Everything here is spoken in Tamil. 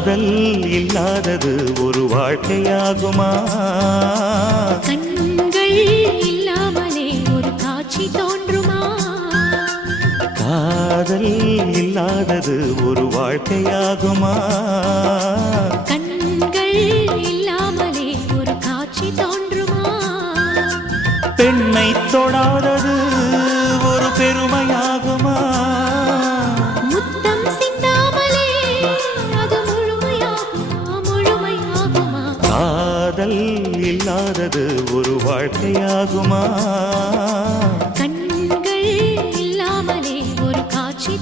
காதல் இல்லாதது ஒரு வாழ்க்கையாகுமா? கண்கள் இல்லாமலே ஒரு காட்சி தோன்றுமா? காதல் இல்லாதது ஒரு வாழ்க்கையாகுமா? கண்கள் இல்லாமலே ஒரு காட்சி தோன்றுமா? பெண்ணை தொடாதது ஒரு பெருமையாகுமா? முத்தம் சிந்தாமலே அது முழுமையாகுமா? முழுமையாகுமா? காதல் இல்லாதது ஒரு வாழ்க்கையாகுமா? கண்கள் இல்லாமலே ஒரு காட்சி